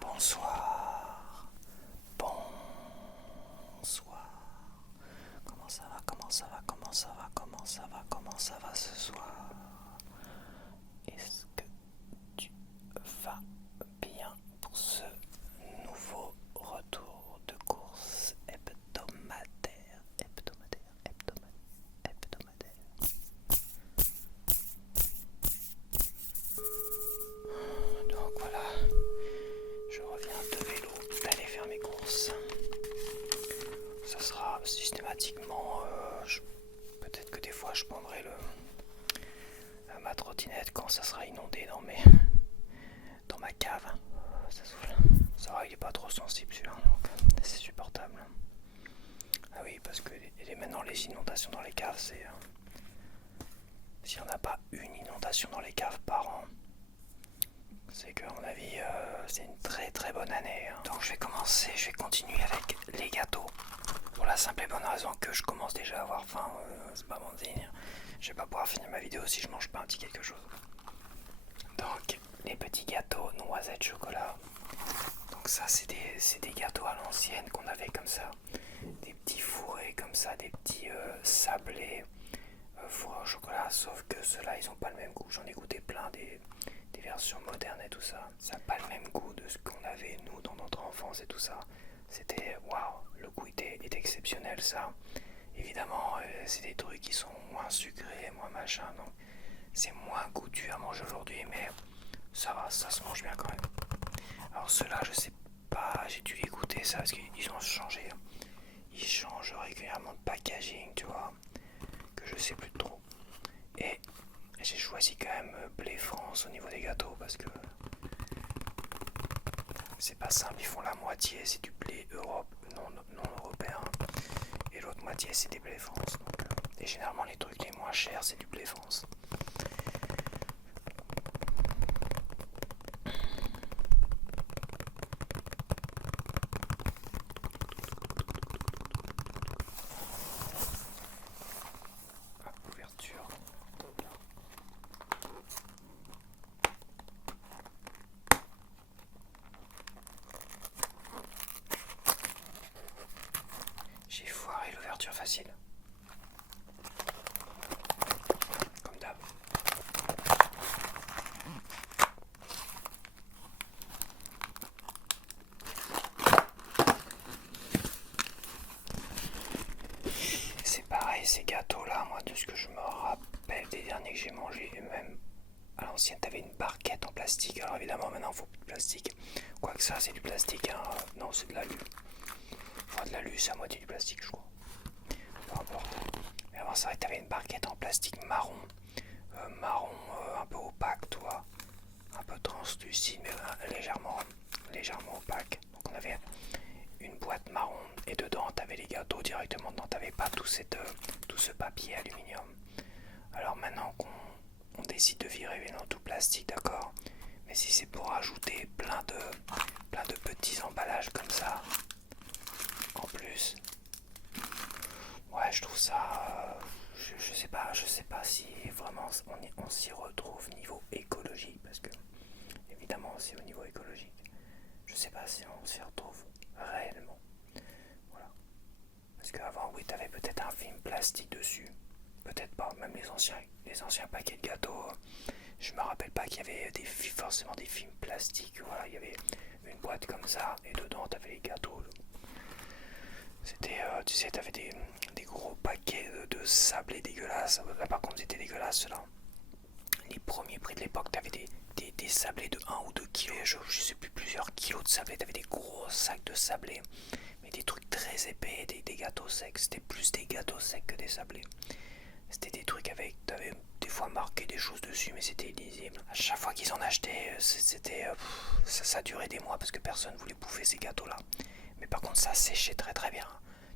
Bonsoir. Bonsoir. Comment ça va? Comment ça va? Comment ça va? Comment ça va? Comment ça va ce soir? Est-ce que tu vas bien pour ce nouveau retour de course hebdomadaire? Donc voilà, je reviens de vélo d'aller faire mes courses. Ça sera systématiquement, peut-être que des fois je prendrai ma trottinette quand ça sera inondé dans ma cave. Ça va, il est pas trop sensible celui-là, donc c'est supportable. Ah oui, parce que maintenant les inondations dans les caves, c'est s'il n'y en a pas une inondation dans les caves par an, c'est qu'à mon avis c'est une très très bonne année. Donc je vais continuer avec les gâteaux. Pour la simple et bonne raison que je commence déjà à avoir faim, c'est pas bon signe. Je vais pas pouvoir finir ma vidéo si je mange pas un petit quelque chose. Donc les petits gâteaux noisettes chocolat. Donc ça c'est des gâteaux à l'ancienne qu'on avait comme ça. Des petits fourrés comme ça, des petits sablés fourrés au chocolat. Sauf que ceux-là ils ont pas le même goût. J'en ai goûté plein des versions modernes et tout ça. Ça n'a pas le même goût de ce qu'on avait nous dans notre enfance et tout ça. C'était waouh, le goût était exceptionnel ça. Évidemment c'est des trucs qui sont moins sucrés, moins machin, donc c'est moins goûtu à manger aujourd'hui, mais ça va, ça se mange bien quand même. Alors ceux-là je sais pas, j'ai dû les goûter ça parce qu'ils ont changé. Ils changent régulièrement de packaging, tu vois, que je sais plus trop. Et j'ai choisi quand même Blé France au niveau des gâteaux parce que c'est pas simple, ils font la moitié, c'est du blé Europe, non européen, et l'autre moitié c'est des blés France. Donc, et généralement les trucs les moins chers c'est du blé France. Ouverture. J'ai foiré l'ouverture facile. Comme d'hab. C'est pareil, ces gâteaux-là, moi, de ce que je me rappelle des derniers que j'ai mangés, et même à l'ancienne, t'avais une barquette en plastique. Alors évidemment, maintenant, il faut plus de plastique. Quoique ça, c'est du plastique, hein. Non, c'est de l'alu. Enfin, de l'alu, c'est à moitié du plastique, je crois. Peu importe. Mais avant, c'est vrai que t'avais une barquette en plastique marron. Un peu opaque, toi. Un peu translucide, mais légèrement opaque. Donc on avait une boîte marron et dedans t'avais les gâteaux directement dedans, t'avais pas tout ce papier aluminium. Alors maintenant qu'on décide de virer dans tout plastique, d'accord, mais si c'est pour ajouter plein de petits emballages comme ça en plus, ouais, je trouve ça je sais pas si vraiment on s'y retrouve niveau écologique, parce que évidemment c'est au niveau écologique, je sais pas si on s'y retrouve réellement. Voilà. Parce qu'avant, oui, t'avais peut-être un film plastique dessus. Peut-être pas, même les anciens paquets de gâteaux. Je me rappelle pas qu'il y avait forcément des films plastiques. Voilà, il y avait une boîte comme ça et dedans t'avais les gâteaux. C'était, tu sais, t'avais des gros paquets de sablés dégueulasses. Là par contre c'était dégueulasse là. Les premiers prix de l'époque, t'avais des sablés de 1 ou 2 kilos, je sais plus, plusieurs kilos de sablés, t'avais des gros sacs de sablés, mais des trucs très épais, des gâteaux secs, c'était plus des gâteaux secs que des sablés. C'était des trucs avec, t'avais des fois marqué des choses dessus, mais c'était illisible. À chaque fois qu'ils en achetaient, ça durait des mois parce que personne voulait bouffer ces gâteaux-là. Mais par contre, ça séchait très très bien.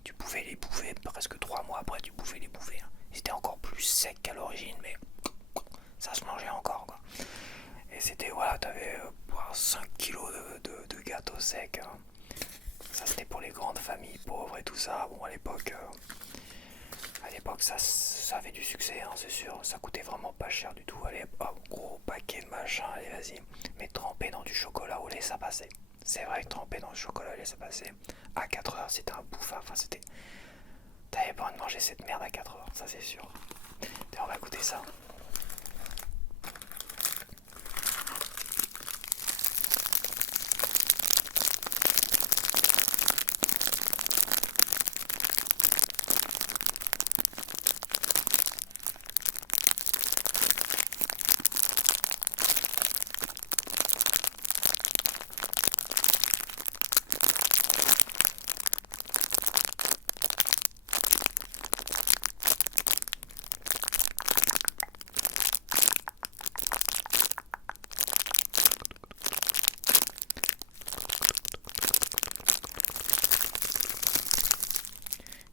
Tu pouvais les bouffer presque 3 mois après, tu pouvais les bouffer. Ils étaient encore plus secs qu'à l'origine, mais ça se mangeait encore, quoi. Et c'était, voilà, t'avais 5 kilos de gâteaux secs. Hein. Ça, c'était pour les grandes familles pauvres et tout ça. Bon, à l'époque, ça ça avait du succès, hein, c'est sûr. Ça coûtait vraiment pas cher du tout. Allez, hop, gros paquet de machin, allez, vas-y. Mais tremper dans du chocolat au lait, ça passait. C'est vrai que tremper dans le chocolat au lait, ça passait. À 4 heures, c'était un bouffard. Enfin, c'était. T'avais pas envie de manger cette merde à 4 heures, ça c'est sûr. D'ailleurs, on va goûter ça.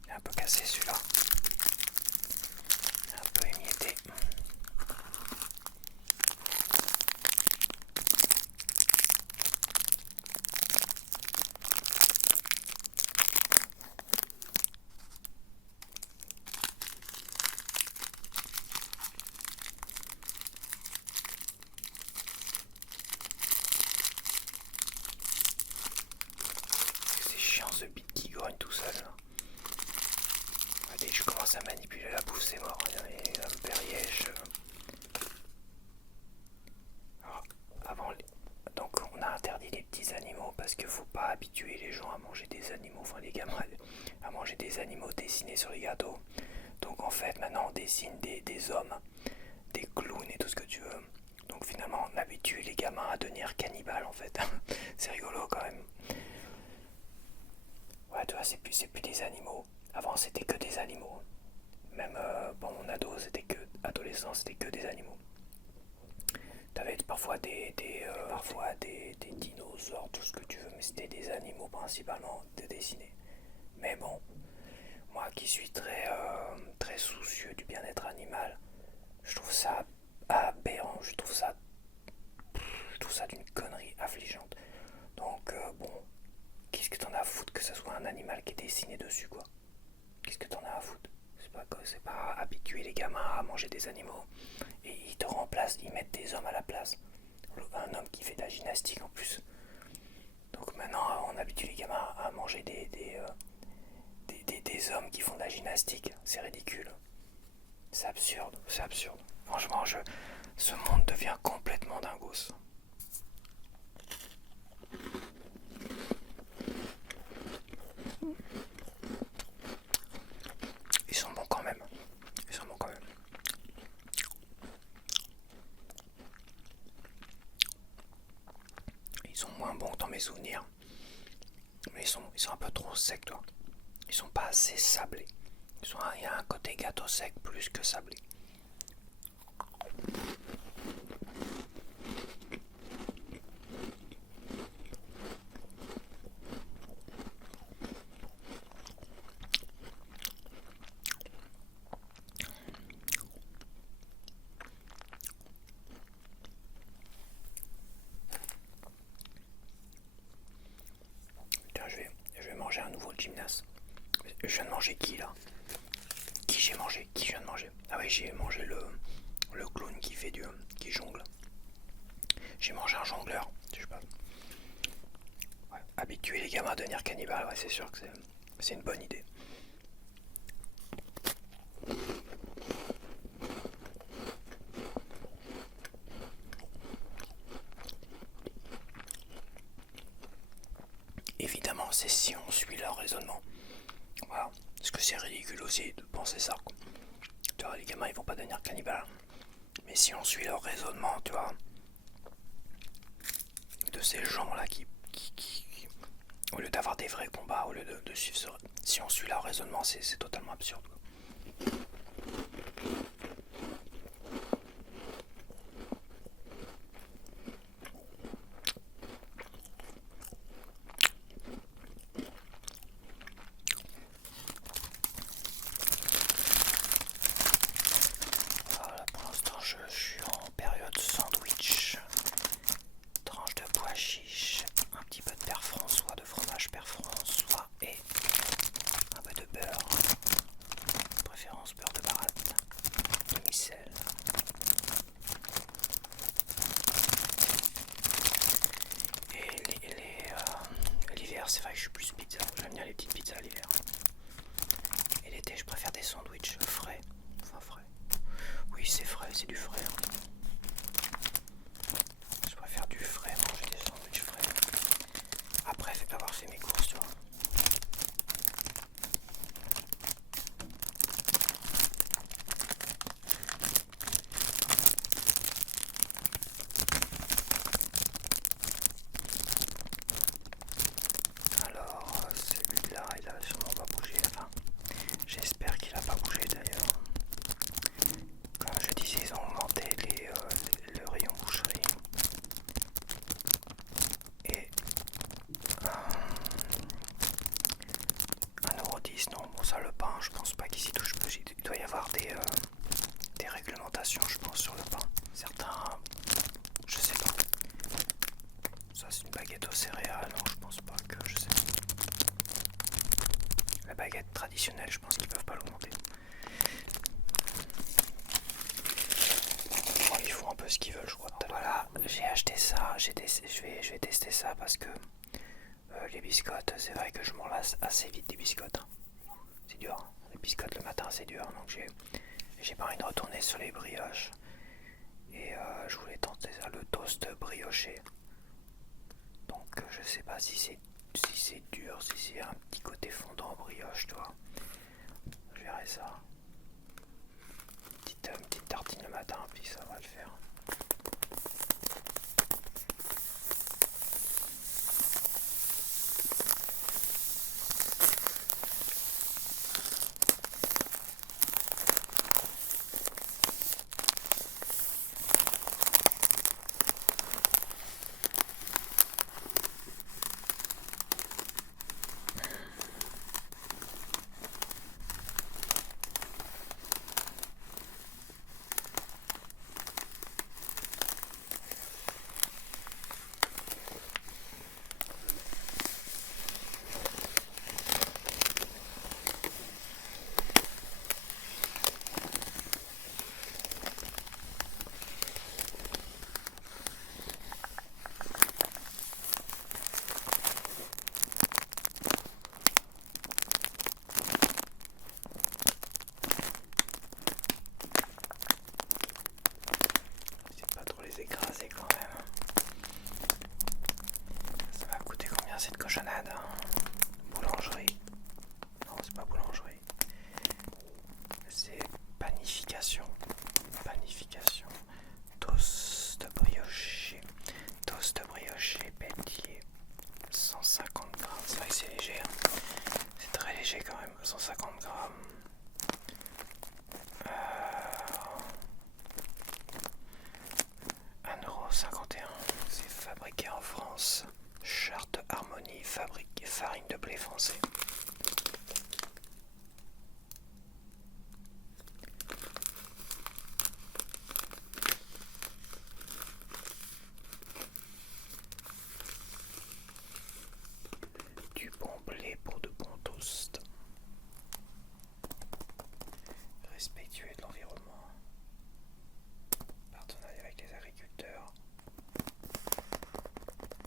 Il est un peu cassé celui-là. Un peu émietté. C'est chiant ce bit qui grogne tout seul là. Dès que je commence à manipuler la bouffe, c'est mort. Il va me faire yesh. Alors, donc on a interdit les petits animaux parce qu'il faut pas habituer les gens à manger des animaux, enfin les gamins à manger des animaux dessinés sur les gâteaux. Donc en fait maintenant on dessine des hommes, des clowns et tout ce que tu veux. Donc finalement on habitue les gamins à devenir cannibales en fait. C'est rigolo quand même. Ouais, tu vois, c'est plus des animaux. Avant c'était que des animaux. Même mon ado, c'était que adolescent, c'était que des animaux. T'avais parfois des dinosaures, tout ce que tu veux, mais c'était des animaux principalement de dessiner. Mais bon, moi qui suis très soucieux du bien-être animal, je trouve ça aberrant, je trouve ça d'une connerie affligeante. Donc bon, qu'est-ce que t'en as à foutre que ce soit un animal qui est dessiné dessus, quoi? Qu'est-ce que t'en as à foutre? C'est pas habituer les gamins à manger des animaux. Et ils te remplacent, ils mettent des hommes à la place. Un homme qui fait de la gymnastique en plus. Donc maintenant, on habitue les gamins à manger des hommes qui font de la gymnastique. C'est ridicule. C'est absurde, c'est absurde. Franchement, ce monde devient complètement dingos. Ils sont bons quand même. Ils sont bons quand même. Ils sont moins bons que dans mes souvenirs. Mais ils sont un peu trop secs, toi. Ils sont pas assez sablés. Il y a un côté gâteau sec plus que sablé. Tiens, je vais manger un nouveau gymnase. Je viens de manger qui là? Qui j'ai mangé? Qui je viens de manger? Ah oui, j'ai mangé le clown qui jongle. J'ai mangé un jongleur, je sais pas. Ouais. Habituer les gamins à devenir cannibales, ouais, c'est sûr que c'est une bonne idée. Évidemment, c'est si on suit leur raisonnement. Voilà. Parce que c'est ridicule aussi de penser ça, quoi. Tu vois, les gamins ils vont pas devenir cannibales. Mais si on suit leur raisonnement, tu vois, de ces gens-là qui au lieu d'avoir des vrais combats, au lieu de suivre si on suit leur raisonnement, c'est totalement absurde, quoi. Voilà, pour l'instant je suis en période sandwich. Tranche de pois chiche, un petit peu de beurre François, de fromage beurre François et un peu de beurre. De préférence beurre ficelle. Et l'hiver, c'est vrai que je suis plus pizza. J'aime bien les petites pizzas l'hiver. Et l'été, je préfère des sandwichs frais. Enfin frais. Oui, c'est frais, c'est du frais. Je préfère du frais, manger des sandwichs frais. Après, avoir fait mes courses, tu vois. Alors, celui-là, il a sûrement pas bougé. Enfin, j'espère qu'il a pas bougé d'ailleurs. Comme je disais, ils ont augmenté le rayon boucherie. Et 1,10 €, non, bon ça le pain, je pense pas qu'il s'y touche plus. Il doit y avoir des réglementations, je pense, sur le pain. Certains, je sais pas. Ça c'est une baguette aux céréales, non, je pense pas que, je sais pas. La baguette traditionnelle, je pense qu'ils peuvent pas l'augmenter. Bon, ils font un peu ce qu'ils veulent, je crois. Voilà, j'ai acheté ça, je vais tester ça parce que les biscottes, c'est vrai que je m'en lasse assez vite des biscottes. C'est dur, hein. Les biscottes le matin c'est dur, donc j'ai pas envie de retourner sur les brioches. Et je voulais tenter ça, le toast brioché. Donc je sais pas si c'est dur, si c'est un petit côté fondant brioche, tu vois. Je verrai ça. Une petite tartine le matin, puis ça va le faire. Écrasé quand même. Ça va coûter combien cette cochonnade, hein? Boulangerie. Non, c'est pas boulangerie. C'est panification. Panification. Toast brioché. Toast brioché Pelletier. 150 grammes. C'est vrai que c'est léger. Hein. C'est très léger quand même. 150 grammes. 1,51 €. C'est fabriqué en France. Charte Harmonie, fabrique farine de blé français. Du bon blé pour de bons toasts. Respectueux de l'environnement. Partenariat avec les agriculteurs.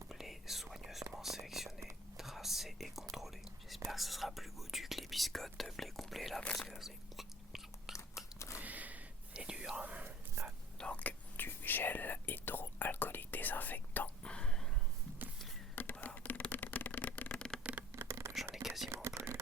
Blé soigneusement sélectionné, tracé et contrôlé. J'espère que ce sera plus goûtu que les biscottes blé complet là parce que c'est dur. Ah, donc du gel hydroalcoolique désinfectant. Voilà. J'en ai quasiment plus.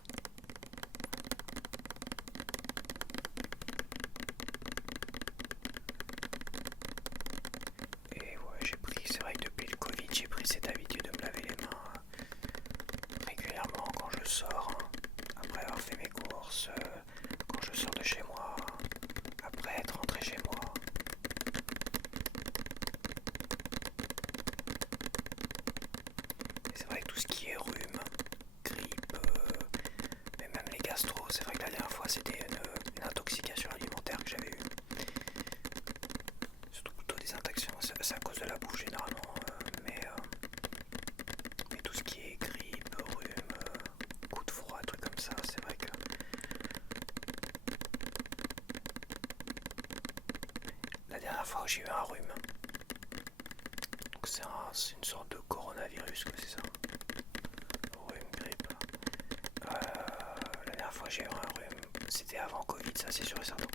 Et ouais, j'ai pris, c'est vrai que depuis le Covid, j'ai pris cette habitude de me laver les mains régulièrement quand je sors, hein, après avoir fait mes courses, quand je sors dernière fois où j'ai eu un rhume. Donc c'est une sorte de coronavirus, quoi, c'est ça. Rhume, grippe. La dernière fois que j'ai eu un rhume, c'était avant Covid, ça c'est sûr et certain.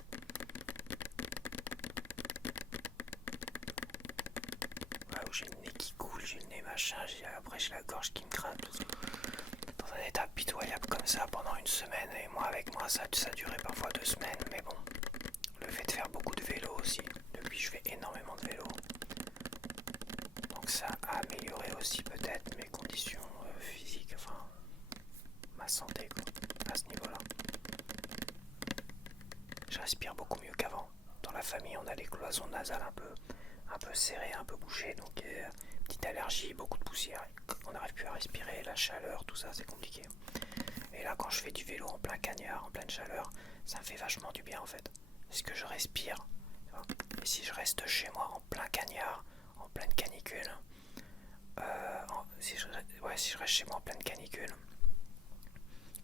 Ouais, où j'ai le nez qui coule, j'ai le nez machin, après j'ai la gorge qui me crame, tout ça. Dans un état pitoyable comme ça pendant une semaine, et moi avec moi ça a duré parfois 2 semaines, mais bon. Le fait de faire beaucoup de vélo aussi, depuis je fais énormément de vélo. Donc ça a amélioré aussi peut-être mes conditions physiques, enfin ma santé quoi, à ce niveau-là. Je respire beaucoup mieux qu'avant. Dans la famille on a les cloisons nasales un peu serrées, un peu bouchées, donc petite allergie, beaucoup de poussière. On n'arrive plus à respirer, la chaleur, tout ça c'est compliqué. Et là quand je fais du vélo en plein cagnard, en pleine chaleur, ça me fait vachement du bien en fait. Parce que je respire. Et si je reste chez moi en plein cagnard, en pleine canicule, si je reste chez moi en pleine canicule,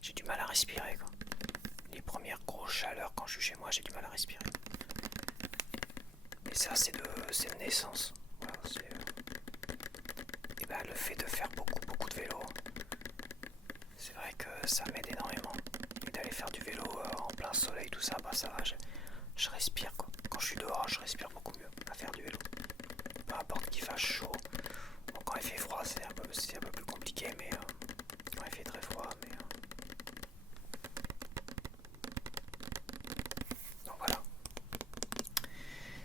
j'ai du mal à respirer quoi. Les premières grosses chaleurs quand je suis chez moi, j'ai du mal à respirer. Et ça c'est de naissance. Voilà, et ben, le fait de faire beaucoup de vélo, c'est vrai que ça m'aide énormément. Et d'aller faire du vélo en plein soleil, tout ça, bah ça va, je respire quoi. Quand je suis dehors, je respire beaucoup mieux à faire du vélo. Peu importe qu'il fasse chaud. Bon, quand il fait froid, c'est un peu plus compliqué, mais quand il fait très froid, donc voilà.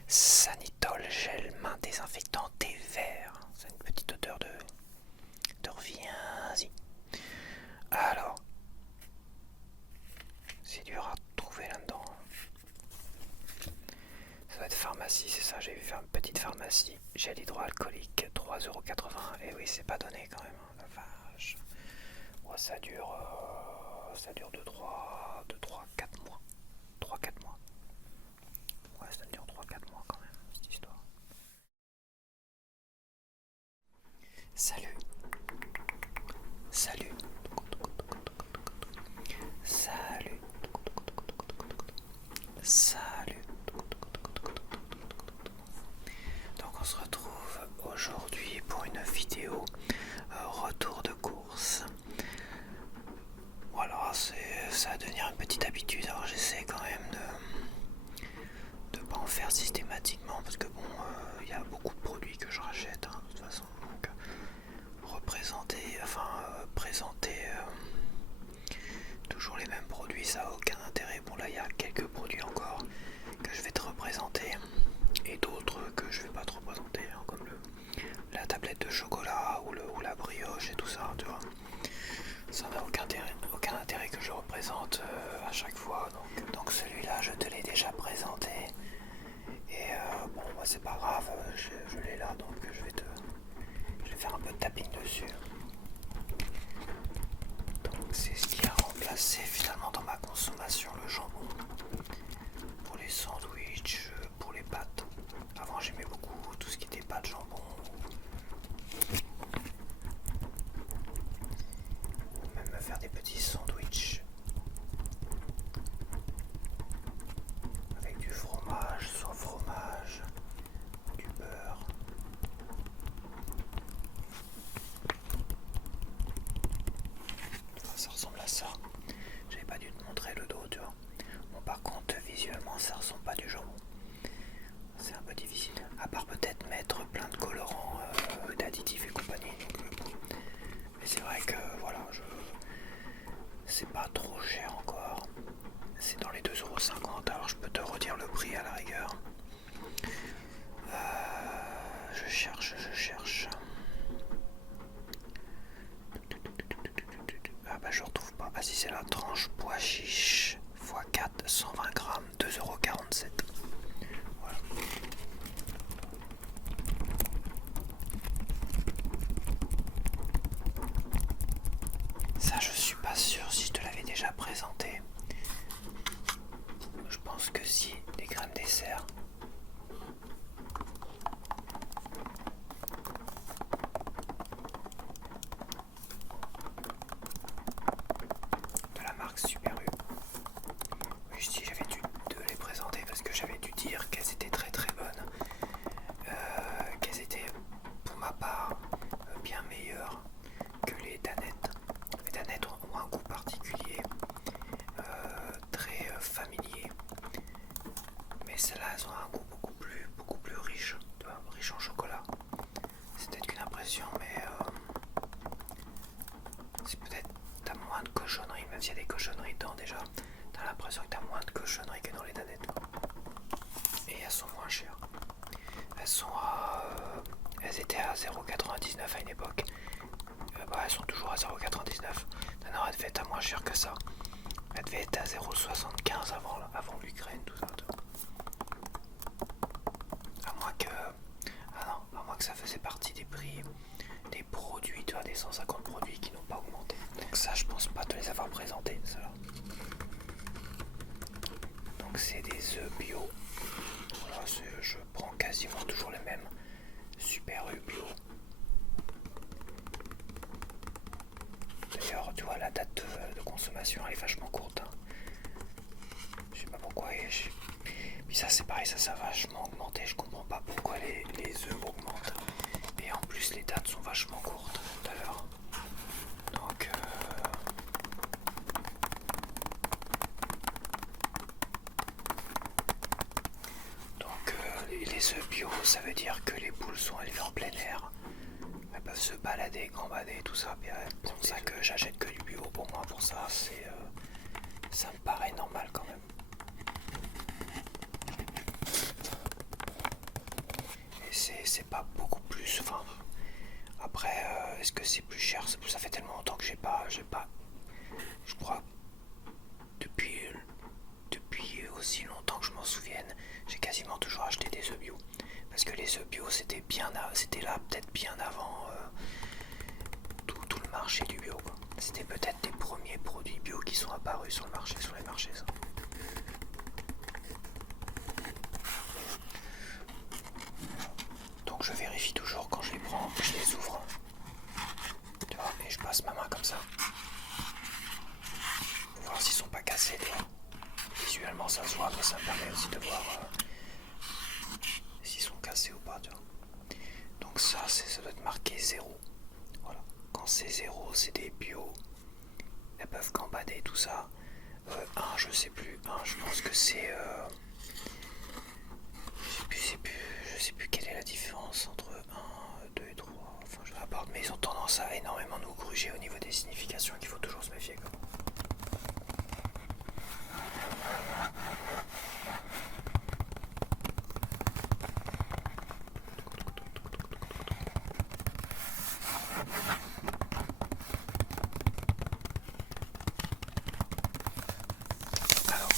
Sanitol, gel, main désinfectant, thé vert. C'est une petite odeur de reviens-y. Alors, c'est dur à trouver là-dedans. Ça doit être pharmacie, c'est ça, j'ai vu faire une petite pharmacie. Gel hydroalcoolique, 3,80€. Et oui, c'est pas donné quand même, hein, la vache. Ouais, ça dure de 4 mois. 3-4 mois. Ouais, ça dure 3-4 mois quand même, cette histoire. Salut. Salut. Salut. Salut. Donc on se retrouve aujourd'hui pour une vidéo retour de course. Voilà, ça va devenir une petite habitude. Alors j'essaie quand même de pas en faire systématiquement parce que bon, il y a beaucoup de produits que je rachète hein, de toute façon. Donc présenter toujours les mêmes produits, ça n'a aucun intérêt. Bon là il y a quelques produits encore que je vais te représenter et d'autres que je vais pas te représenter hein, comme la tablette de chocolat ou la brioche et tout ça, tu vois. Ça n'a aucun intérêt que je représente à chaque fois, donc celui-là je te l'ai déjà présenté et bon bah, c'est pas grave, je l'ai là donc je vais faire un peu de tapping dessus. Donc c'est ce qui a remplacé finalement dans ma consommation le jambon pour les sandwichs, pour les pâtes. Avant j'aimais beaucoup tout ce qui était pâtes jambon, même me faire des petits sandwichs avec du fromage, sans fromage, du beurre. Ça ressemble à ça. J'avais pas dû te montrer le dos, tu vois. Bon, par contre, visuellement, ça ressemble pas du jambon. C'est un peu difficile. À part peut-être mettre plein de colorants, d'additifs et compagnie. Mais c'est vrai que voilà, c'est pas trop cher encore. C'est dans les 2,50€. Alors je peux te redire le prix à la rigueur. Je cherche. Ah bah je retrouve pas. Ah si, c'est la tranche pois chiche x4 120 grammes, 2,47€. Voilà. Ça je suis pas sûr si je te l'avais déjà présenté. Je pense que si, des crèmes dessert. De la marque Super U. Oui, si j'avais dû te les présenter parce que j'avais dû dire qu'elles étaient très très bonnes. même s'il y a des cochonneries dedans déjà, t'as l'impression que t'as moins de cochonneries que dans les danettes. Et elles sont moins chères. Elles étaient à 0,99 à une époque. Elles sont toujours à 0,99. Non, elles devaient être à moins cher que ça. Elles devaient être à 0,75 avant l'Ukraine, tout ça. À moins que... Ah non, à moins que ça faisait partie des prix des produits, tu vois, des 150 produits qui n'ont pas augmenté. Donc ça, je pense pas te les avoir présentés, ça là. Donc c'est des œufs bio. Voilà, je prends quasiment toujours les mêmes. Super œufs bio. D'ailleurs, tu vois, la date de consommation elle est vachement courte. Hein. Je sais pas pourquoi. Puis ça, c'est pareil, ça a vachement augmenté. Je comprends pas pourquoi les œufs augmentent. Et en plus, les dates sont vachement courtes d'ailleurs. Donc, les œufs bio, ça veut dire que les poules sont élevées en plein air. Elles peuvent se balader, gambader, tout ça. C'est pour ça que j'achète que du bio. Pour moi, pour ça, ça me paraît normal quand même. Et c'est pas beaucoup plus. Enfin, après, est-ce que c'est plus cher? Ça fait tellement longtemps que j'ai pas. Je crois depuis aussi longtemps que je m'en souvienne, j'ai quasiment toujours acheté des œufs bio. Parce que les œufs bio, c'était là peut-être bien avant tout le marché du bio. C'était peut-être les premiers produits bio qui sont apparus sur les marchés. Ça. Donc je vérifie toujours quand je les prends, je les ouvre. Tu vois, et je passe ma main comme ça. Pour voir s'ils sont pas cassés. Visuellement ça se voit, mais ça me permet aussi de voir s'ils sont cassés ou pas. Tu vois. Donc ça doit être marqué 0. Voilà. Quand c'est 0, c'est des bio. Elles peuvent gambader, tout ça. 1, je sais plus. 1, je pense que c'est... Je sais plus quelle est la différence entre 1, 2 et 3. Enfin, je rapporte, mais ils ont tendance à énormément nous gruger au niveau des significations qu'il faut toujours se méfier. Quoi. Alors,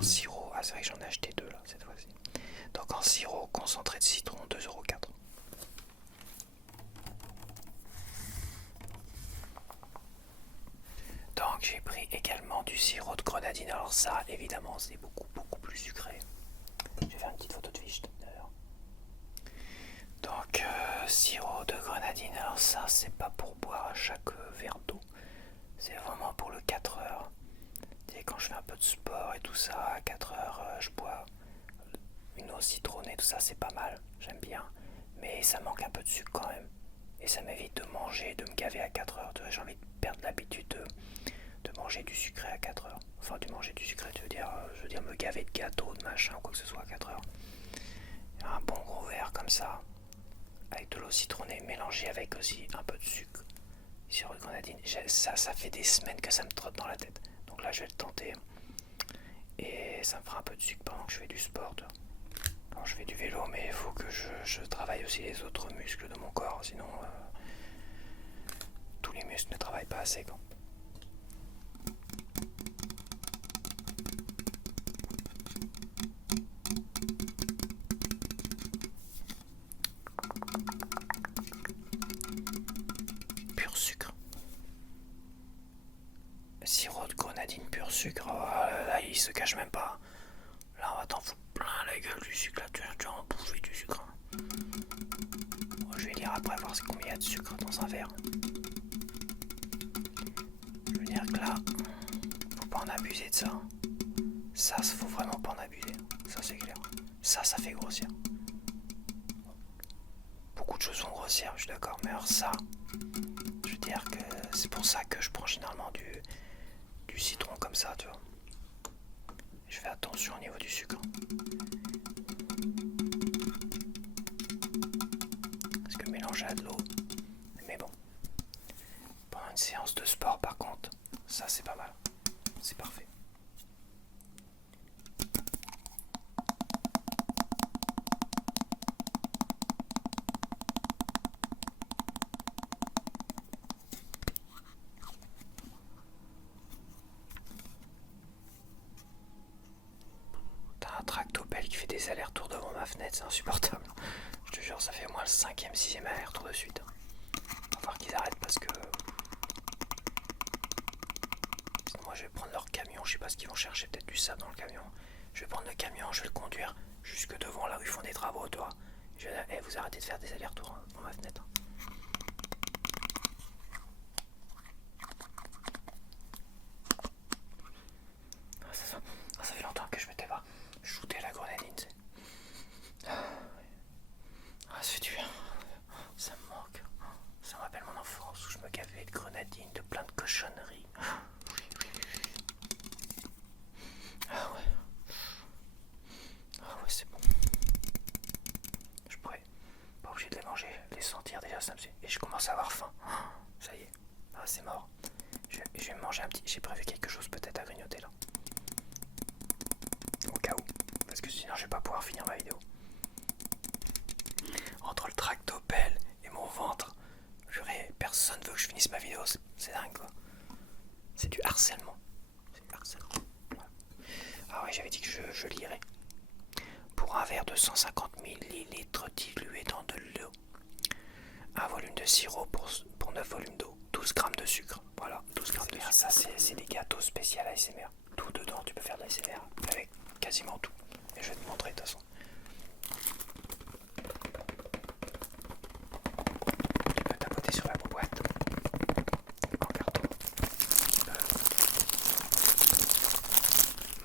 en sirop. Ah, c'est vrai que j'en ai acheté 2 là cette fois-ci. Donc en sirop concentré de citron, 2,04 €. Donc j'ai pris également du sirop de grenadine. Alors ça, évidemment, c'est beaucoup plus sucré. Je vais faire une petite photo de fiche d'ailleurs. Donc sirop de grenadine. Alors ça, c'est pas pour boire à chaque verre d'eau. C'est vraiment pour le 4 heures. Et quand je fais un peu de sport et tout ça, à 4 heures, je bois une eau citronnée, tout ça, c'est pas mal. J'aime bien. Mais ça manque un peu de sucre quand même. Et ça m'évite de manger, de me gaver à 4 heures. J'ai envie de perdre l'habitude de manger du sucré à 4 heures. Enfin, de manger du sucré, je veux dire me gaver de gâteau, de machin, quoi que ce soit à 4 heures. Un bon gros verre comme ça, avec de l'eau citronnée, mélangée avec aussi un peu de sucre. Sirop de grenadine, ça fait des semaines que ça me trotte dans la tête. Donc là, je vais le tenter. Et ça me fera un peu de sucre pendant que je fais du sport. Quand je fais du vélo, mais il faut que je travaille aussi les autres muscles de mon corps. Sinon, tous les muscles ne travaillent pas assez. Quoi. Pur sucre. Sirop de grenadine pur sucre. Oh, là, il se cache même pas. Là, on va t'en foutre plein la gueule du sucre. Là, tu vas en bouffer du sucre. Bon, je vais lire après voir combien il y a de sucre dans un verre. Je veux dire que là, faut pas en abuser de ça. Ça, faut vraiment pas en abuser. Ça, c'est clair. Ça fait grossir. Beaucoup de choses vont grossir, je suis d'accord. Mais alors ça, je veux dire que c'est pour ça que je prends généralement du citron comme ça, tu vois. Je fais attention au niveau du sucre. Parce que mélanger à de l'eau. Mais bon. Pendant une séance de sport, par contre, ça c'est pas mal. C'est parfait. Un tractopelle qui fait des allers-retours devant ma fenêtre, c'est insupportable. Je te jure, ça fait au moins le 5e, 6e aller-retour de suite. Il va falloir qu'ils arrêtent parce que moi je vais prendre leur camion, je sais pas ce qu'ils vont chercher, peut-être du sable dans le camion. Je vais prendre le camion, je vais le conduire jusque devant là où ils font des travaux, toi. Je vais dire, vous arrêtez de faire des allers-retours dans ma fenêtre. Ça fait longtemps que je m'étais pas shooté la grenadine, tu sais. Ça fait du bien. Ça me manque. Ça me rappelle mon enfance où je me gavais de grenadine, de plein de cochonneries. Ah ouais. Ah ouais, c'est bon. Je pourrais pas obligé de les manger, les sentir déjà, ça me suffit. Et je commence à avoir faim. Ça y est. Ah, c'est mort. Je vais me manger un petit. J'ai prévu quelque chose peut-être à grignoter là. Au cas où. Parce que sinon je vais pas pouvoir finir ma vidéo. Entre le tractopelle et mon ventre, personne veut que je finisse ma vidéo. C'est dingue quoi. C'est du harcèlement. C'est du harcèlement. Voilà. Ah ouais, j'avais dit que je lirais. Pour un verre de 150 ml dilué dans de l'eau, un volume de sirop pour 9 volumes d'eau, 12 grammes de sucre. Voilà, 12 grammes de sucre. Ça, c'est des gâteaux spéciaux ASMR. Tout dedans, tu peux faire de l'ASMR avec quasiment tout. Et je vais te montrer de toute façon. Tu peux tapoter sur la boîte en carton.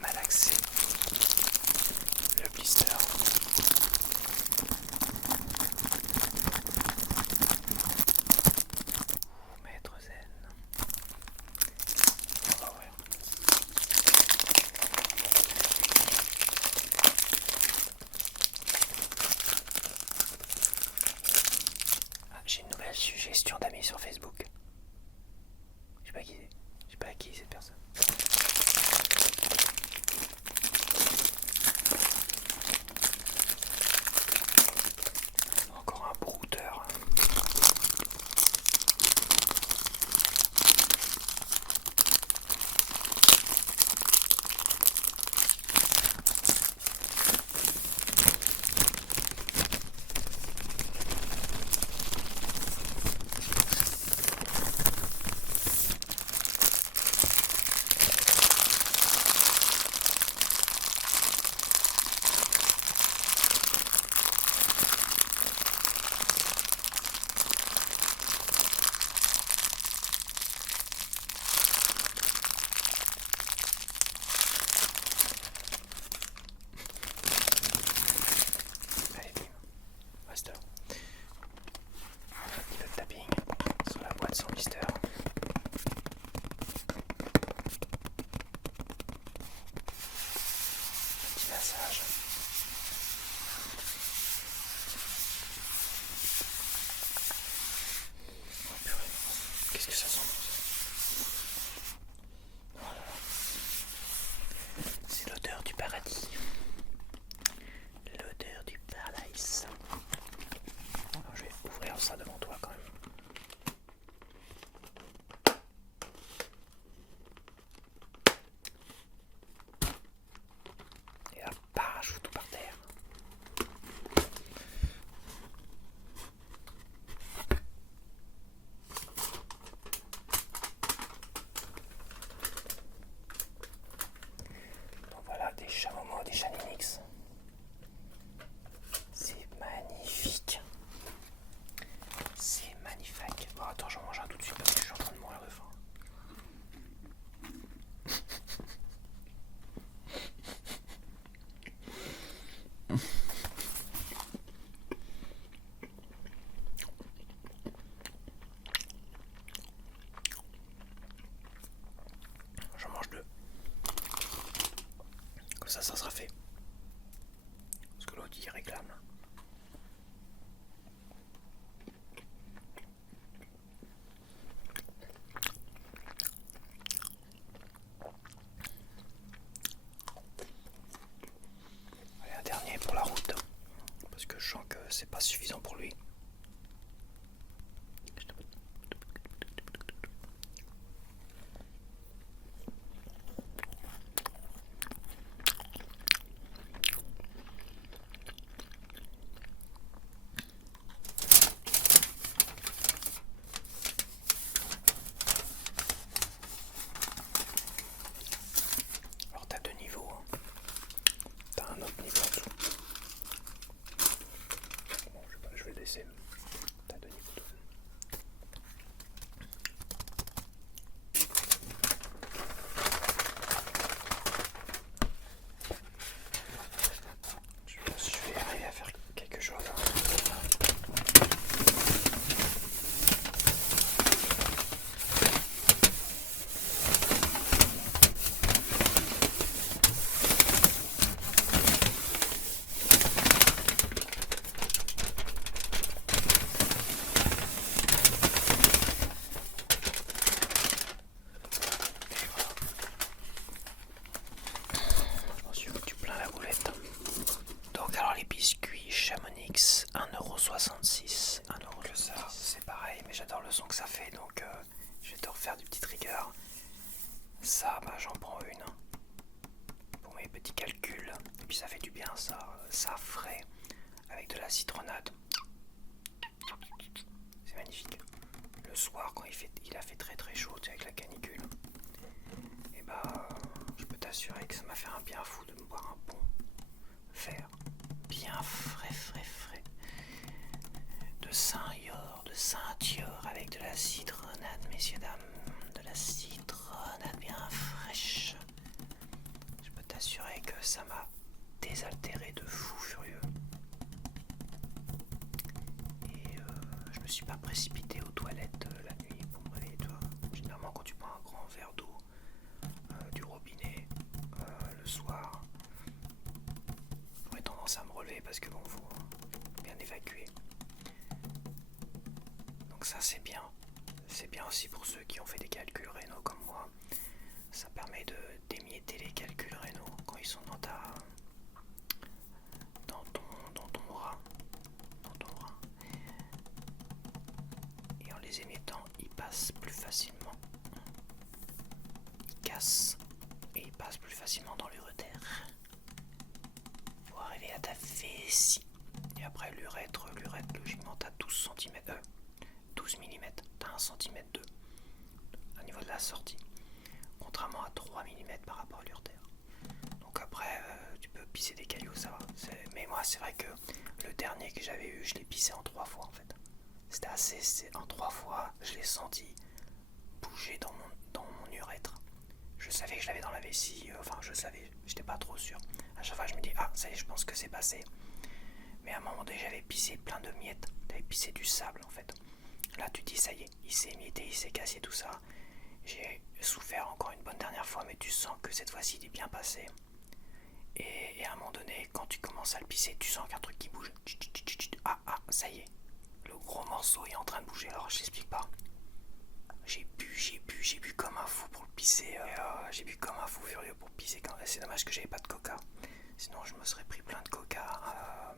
Malaxer le blister. Maître zen. Oh ouais. Ah, j'ai une nouvelle suggestion d'amis sur Facebook. Je sais pas qui c'est. Je sais pas qui est cette personne. Encore un brouteur. ça sera fait. Parce que l'autre il réclame. Allez, un dernier pour la route. Parce que je sens que c'est pas suffisant pour lui. Alors t'as deux niveaux, hein. T'as un autre niveau en dessous. Bon, je sais pas, je vais le laisser. T'as deux niveaux. Je vais arriver à faire quelque chose. Je m'en suis foutu plein la boulette. Donc alors les biscuits Chamonix, 1,66 €. 1 € que ça, c'est pareil, mais j'adore le son que ça fait, donc je vais te refaire des petites rigueurs. Ça, bah j'en prends une pour mes petits calculs. Et puis ça fait du bien, ça frais avec de la citronnade. C'est magnifique. Le soir quand il a fait très très chaud, tu sais, avec la canicule. Et bah je peux t'assurer que ça m'a fait un bien fou de me boire un bon verre bien frais de Saint-Yor avec de la citronnade, messieurs dames, de la citronnade bien fraîche. Je peux t'assurer que ça m'a désaltéré de fou furieux. Et je me suis pas précipité aux toilettes la nuit pour me réveiller, toi. Généralement quand tu prends un grand verre d'eau du robinet le soir, j'aurais tendance à me relever parce que bon, faut bien évacuer. Donc ça c'est bien. C'est bien aussi pour ceux qui ont fait des calculs rénaux comme moi. Ça permet de d'émietter les calculs rénaux quand ils sont dans ton rein. Et en les émiettant, ils passent plus facilement. Ils cassent et ils passent plus facilement dans l'urétère. Pour arriver à ta vessie. Et après l'urètre logiquement t'as 12 cm. 12 mm. T'as 1 cm au niveau de la sortie. Contrairement à 3 mm par rapport à l'urétère. Donc après tu peux pisser des cailloux, ça va. Mais moi c'est vrai que le dernier que j'avais eu, je l'ai pissé en 3 fois en fait. C'était assez, en 3 fois, je l'ai senti bouger dans mon urètre. Je savais que je l'avais dans la vessie, enfin je savais, j'étais pas trop sûr. À chaque fois je me dis, ah ça y est, je pense que c'est passé. Mais à un moment donné j'avais pissé plein de miettes, j'avais pissé du sable en fait. Là tu te dis ça y est, il s'est émietté, il s'est cassé tout ça. J'ai souffert encore une bonne dernière fois, mais tu sens que cette fois-ci il est bien passé. Et à un moment donné, quand tu commences à le pisser, tu sens qu'il y a un truc qui bouge. Ah, ça y est, le gros morceau est en train de bouger. Alors je t'explique pas. J'ai bu comme un fou pour le pisser. J'ai bu comme un fou furieux pour pisser. C'est dommage que j'avais pas de coca. Sinon je me serais pris plein de coca.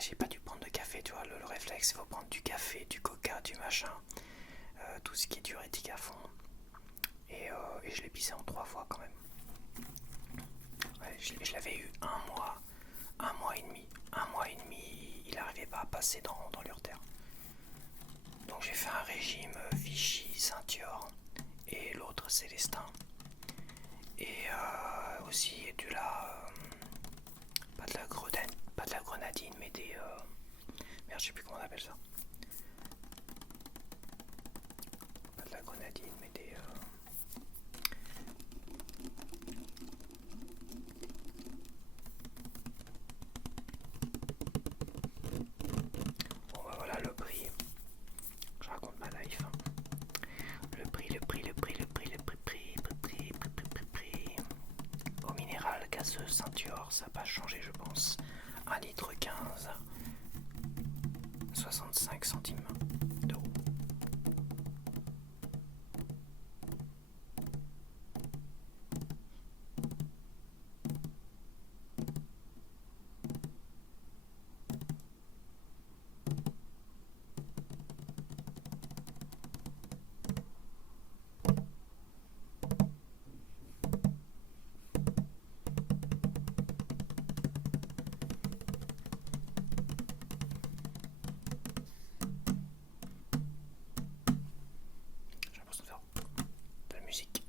J'ai pas dû prendre de café, tu vois. Le réflexe, il faut prendre du café, du coca, du machin. Tout ce qui est diurétique à fond. Et je l'ai pissé en 3 fois quand même. Ouais, je l'avais eu un mois et demi. Un mois et demi, il n'arrivait pas à passer dans l'urtère. Donc j'ai fait un régime Vichy, Saint-Yor et l'autre Célestin. Et aussi pas de la grenadine, mais des... merde, je sais plus comment on appelle ça. Pas de la grenadine, mais des... Bon bah voilà le prix. Je raconte ma life. Le prix. Au minéral. gaz ceinture, ça n'a pas changé je pense. 1 litre 15, 65 centimes d'euros. J'ai l'impression de faire de la musique.